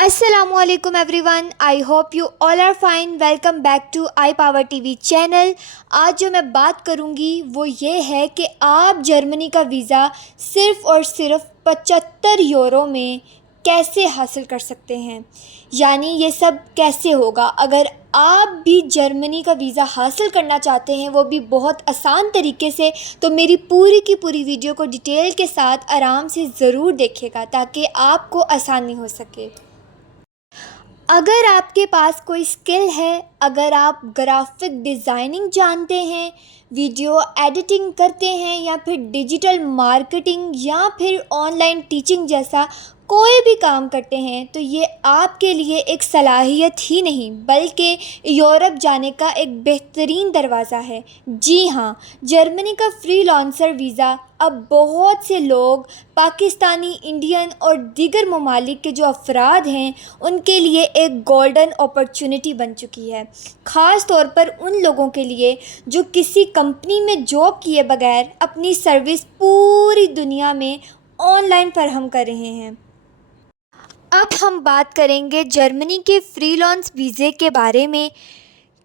السلام علیکم everyone, I hope you all are fine. Welcome back to I power T V channel. آج جو میں بات کروں گی وہ یہ ہے کہ آپ جرمنی کا ویزا صرف اور صرف 75 یورو میں کیسے حاصل کر سکتے ہیں. یعنی یہ سب کیسے ہوگا؟ اگر آپ بھی جرمنی کا ویزا حاصل کرنا چاہتے ہیں وہ بھی بہت آسان طریقے سے، تو میری پوری کی پوری ویڈیو کو ڈیٹیل کے ساتھ آرام سے ضرور دیکھے گا تاکہ آپ کو آسانی ہو سکے. اگر آپ کے پاس کوئی اسکل ہے، اگر آپ گرافک ڈیزائننگ جانتے ہیں، ویڈیو ایڈیٹنگ کرتے ہیں، یا پھر ڈیجیٹل مارکیٹنگ یا پھر آن لائن ٹیچنگ جیسا کوئی بھی کام کرتے ہیں، تو یہ آپ کے لیے ایک صلاحیت ہی نہیں بلکہ یورپ جانے کا ایک بہترین دروازہ ہے. جی ہاں، جرمنی کا فری لانسر ویزا اب بہت سے لوگ، پاکستانی، انڈین اور دیگر ممالک کے جو افراد ہیں، ان کے لیے ایک گولڈن اپرچونٹی بن چکی ہے. خاص طور پر ان لوگوں کے لیے جو کسی کمپنی میں جاب کیے بغیر اپنی سروس پوری دنیا میں آن لائن فراہم کر رہے ہیں. اب ہم بات کریں گے جرمنی کے فری لانس ویزے کے بارے میں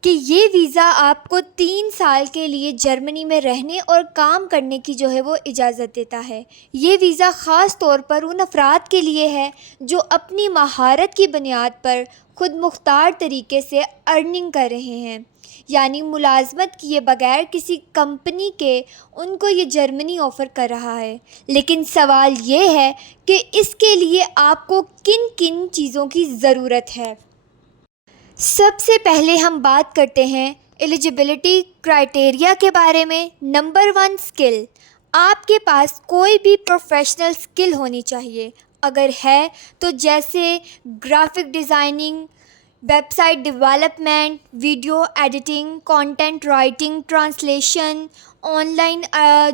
کہ یہ ویزا آپ کو 3 سال کے لیے جرمنی میں رہنے اور کام کرنے کی جو ہے وہ اجازت دیتا ہے. یہ ویزا خاص طور پر ان افراد کے لیے ہے جو اپنی مہارت کی بنیاد پر خود مختار طریقے سے ارننگ کر رہے ہیں، یعنی ملازمت کیے بغیر کسی کمپنی کے ان کو یہ جرمنی آفر کر رہا ہے. لیکن سوال یہ ہے کہ اس کے لیے آپ کو کن کن چیزوں کی ضرورت ہے. سب سے پہلے ہم بات کرتے ہیں ایلیجیبلٹی کرائٹیریا کے بارے میں. Number 1، skill. آپ کے پاس کوئی بھی پروفیشنل اسکل ہونی چاہیے. اگر ہے تو جیسے graphic designing, website development, video editing, content writing, translation, online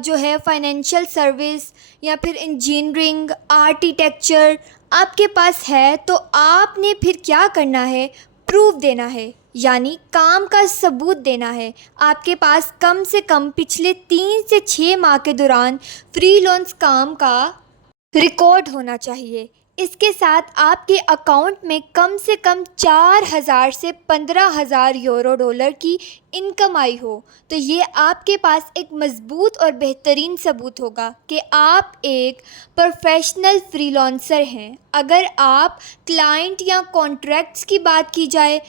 جو ہے فائنینشیل سروس، یا پھر انجینئرنگ، آرکیٹیکچر آپ کے پاس ہے تو آپ نے پھر کیا کرنا ہے؟ پروف دینا ہے، یعنی کام کا ثبوت دینا ہے. آپ کے پاس کم سے کم پچھلے 3 سے 6 ماہ کے دوران فری لانس کام کا ریکارڈ ہونا چاہیے. اس کے ساتھ آپ کے اکاؤنٹ میں کم سے کم 4,000 سے 15,000 یورو ڈالر کی انکم آئی ہو، تو یہ آپ کے پاس ایک مضبوط اور بہترین ثبوت ہوگا کہ آپ ایک پروفیشنل فری لانسر ہیں. اگر آپ کلائنٹ یا کانٹریکٹس کی بات کی جائے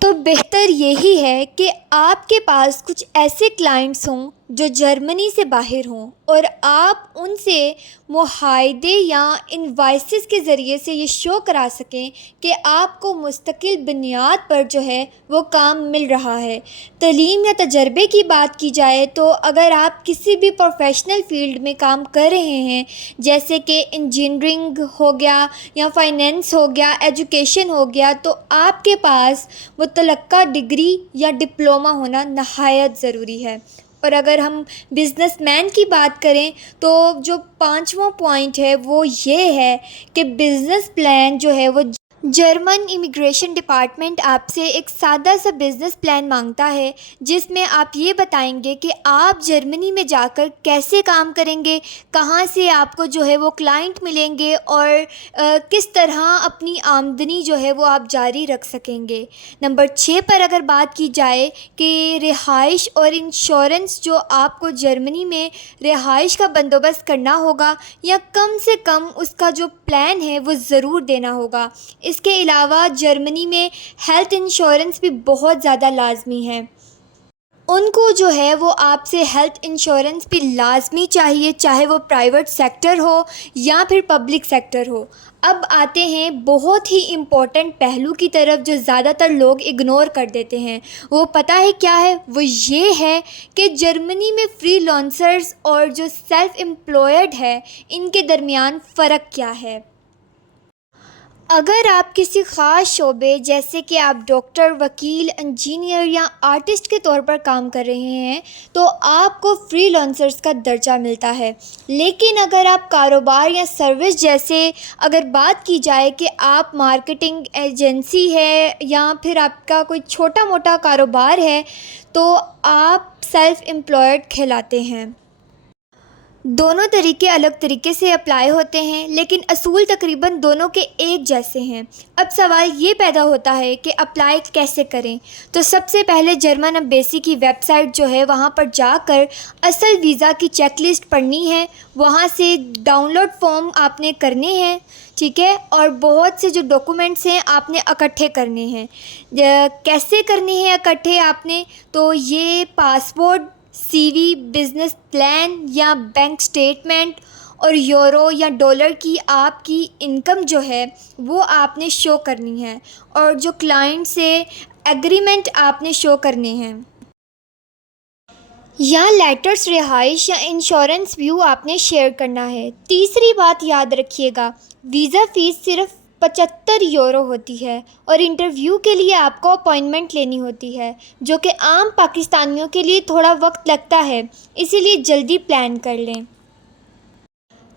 تو بہتر یہی ہے کہ آپ کے پاس کچھ ایسے کلائنٹس ہوں جو جرمنی سے باہر ہوں اور آپ ان سے معاہدے یا انوائسز کے ذریعے سے یہ شو کرا سکیں کہ آپ کو مستقل بنیاد پر جو ہے وہ کام مل رہا ہے. تعلیم یا تجربے کی بات کی جائے تو اگر آپ کسی بھی پروفیشنل فیلڈ میں کام کر رہے ہیں، جیسے کہ انجینئرنگ ہو گیا یا فائنینس ہو گیا، ایجوکیشن ہو گیا، تو آپ کے پاس متعلقہ ڈگری یا ڈپلومہ ہونا نہایت ضروری ہے. اور اگر ہم بزنس مین کی بات کریں تو جو 5واں پوائنٹ ہے وہ یہ ہے کہ بزنس پلان جو ہے وہ جرمن امیگریشن ڈپارٹمنٹ آپ سے ایک سادہ سا بزنس پلان مانگتا ہے، جس میں آپ یہ بتائیں گے کہ آپ جرمنی میں جا کر کیسے کام کریں گے، کہاں سے آپ کو جو ہے وہ کلائنٹ ملیں گے، اور کس طرح اپنی آمدنی جو ہے وہ آپ جاری رکھ سکیں گے. نمبر 6 پر اگر بات کی جائے کہ رہائش اور انشورنس، جو آپ کو جرمنی میں رہائش کا بندوبست کرنا ہوگا یا کم سے کم اس کا جو پلان ہے وہ ضرور دینا ہوگا. اس کے علاوہ جرمنی میں ہیلتھ انشورنس بھی بہت زیادہ لازمی ہے. ان کو جو ہے وہ آپ سے ہیلتھ انشورنس بھی لازمی چاہیے، چاہے وہ پرائیویٹ سیکٹر ہو یا پھر پبلک سیکٹر ہو. اب آتے ہیں بہت ہی امپورٹنٹ پہلو کی طرف جو زیادہ تر لوگ اگنور کر دیتے ہیں. وہ پتہ ہے کیا ہے؟ وہ یہ ہے کہ جرمنی میں فری لانسرز اور جو سیلف امپلائڈ ہے ان کے درمیان فرق کیا ہے. اگر آپ کسی خاص شعبے جیسے کہ آپ ڈاکٹر، وکیل، انجینئر یا آرٹسٹ کے طور پر کام کر رہے ہیں تو آپ کو فری لانسرز کا درجہ ملتا ہے. لیکن اگر آپ کاروبار یا سروس جیسے اگر بات کی جائے کہ آپ مارکیٹنگ ایجنسی ہے یا پھر آپ کا کوئی چھوٹا موٹا کاروبار ہے تو آپ سیلف امپلائڈ کہلاتے ہیں. دونوں طریقے الگ طریقے سے اپلائی ہوتے ہیں، لیکن اصول تقریباً دونوں کے ایک جیسے ہیں۔ اب سوال یہ پیدا ہوتا ہے کہ اپلائی کیسے کریں؟ تو سب سے پہلے جرمن ایمبیسی کی ویب سائٹ جو ہے وہاں پر جا کر اصل ویزا کی چیک لسٹ پڑھنی ہے، وہاں سے ڈاؤن لوڈ فارم آپ نے کرنے ہیں، ٹھیک ہے، اور بہت سے جو ڈاکومنٹس ہیں آپ نے اکٹھے کرنے ہیں۔ کیسے کرنے ہیں اکٹھے آپ نے؟ تو یہ پاسپورٹ، سی وی، بزنس پلان یا بینک سٹیٹمنٹ اور یورو یا ڈالر کی آپ کی انکم جو ہے وہ آپ نے شو کرنی ہے، اور جو کلائنٹ سے ایگریمنٹ آپ نے شو کرنے ہیں، یا لیٹرز رہائش یا انشورنس ویو آپ نے شیئر کرنا ہے۔ تیسری بات یاد رکھیے گا، ویزا فیس صرف 75 یورو ہوتی ہے، اور انٹرویو کے لیے آپ کو اپائنٹمنٹ لینی ہوتی ہے، جو کہ عام پاکستانیوں کے لیے تھوڑا وقت لگتا ہے، اسی لیے جلدی پلان کر لیں۔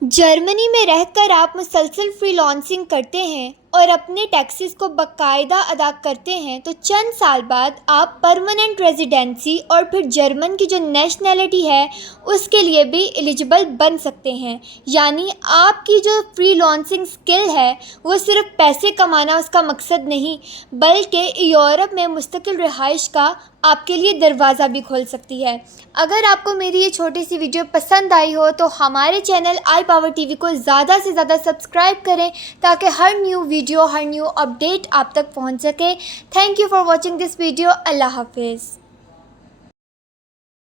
جرمنی میں رہ کر آپ مسلسل فری لانسنگ کرتے ہیں اور اپنے ٹیکسز کو باقاعدہ ادا کرتے ہیں تو چند سال بعد آپ پرماننٹ ریزیڈنسی اور پھر جرمن کی جو نیشنلٹی ہے اس کے لیے بھی ایلیجبل بن سکتے ہیں۔ یعنی آپ کی جو فری لانسنگ سکل ہے وہ صرف پیسے کمانا اس کا مقصد نہیں، بلکہ یورپ میں مستقل رہائش کا آپ کے لیے دروازہ بھی کھول سکتی ہے۔ اگر آپ کو میری یہ چھوٹی سی ویڈیو پسند آئی ہو تو ہمارے چینل آئی پاور ٹی وی کو زیادہ سے زیادہ سبسکرائب کریں تاکہ ہر نیو ویڈیو، ہر نیو اپڈیٹ آپ تک پہنچ سکے۔ Thank you for watching this video. اللہ حافظ۔